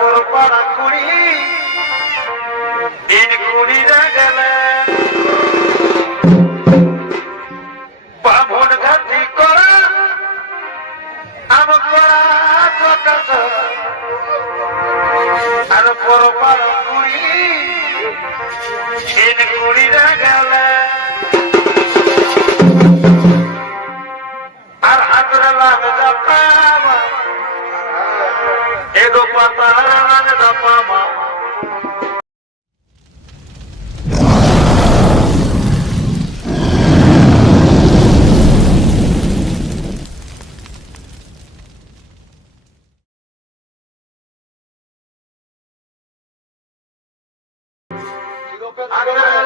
পর পাড়া কুড়ি। দিন কুড়িরা গেলে। বামন ঘাটি করা, আম করা চকাশ আর পর পাড়া কুড়ি, দিন কুড়িরা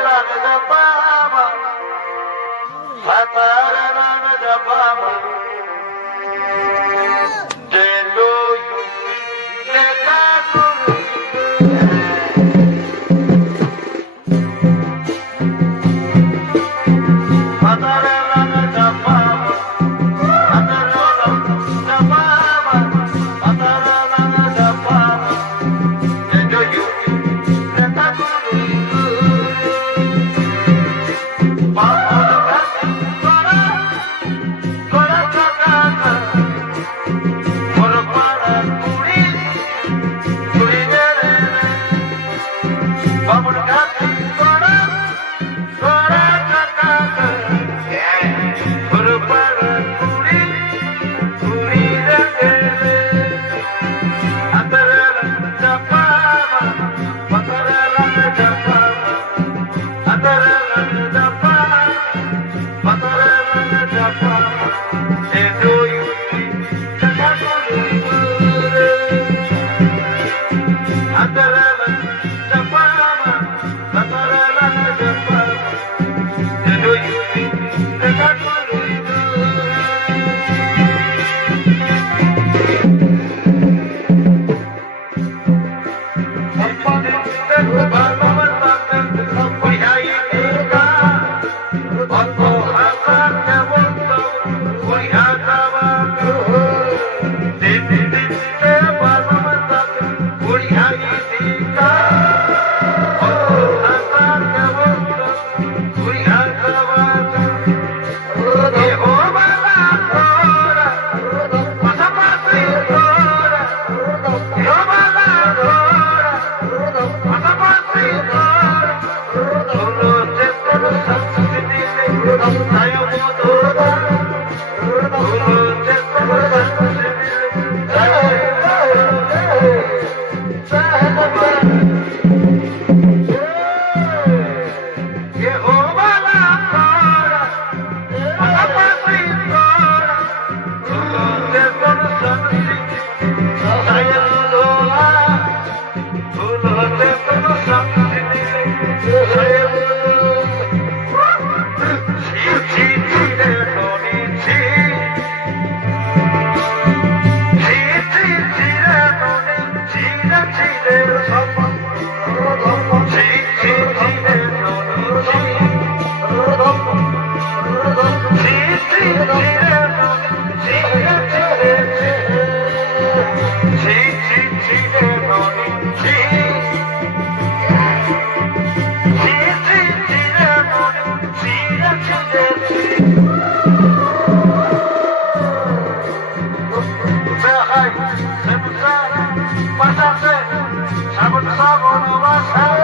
লাগে জাপামা হাতরে patarela شیخ محمد صاحب اور نواز صاحب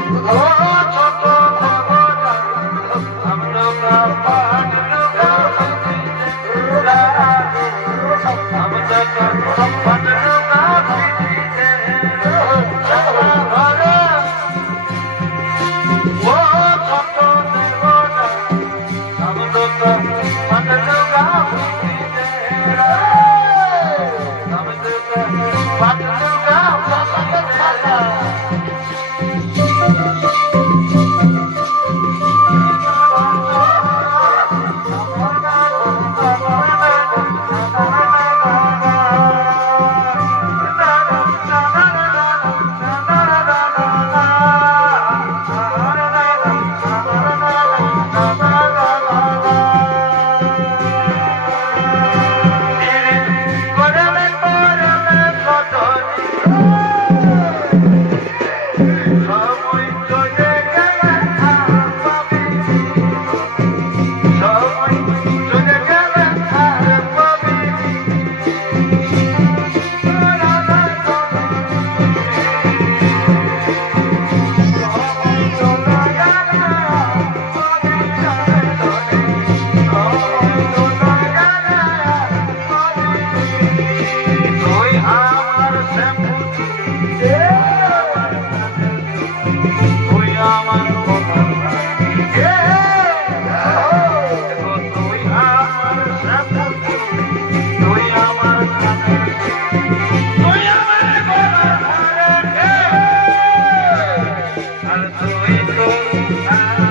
আর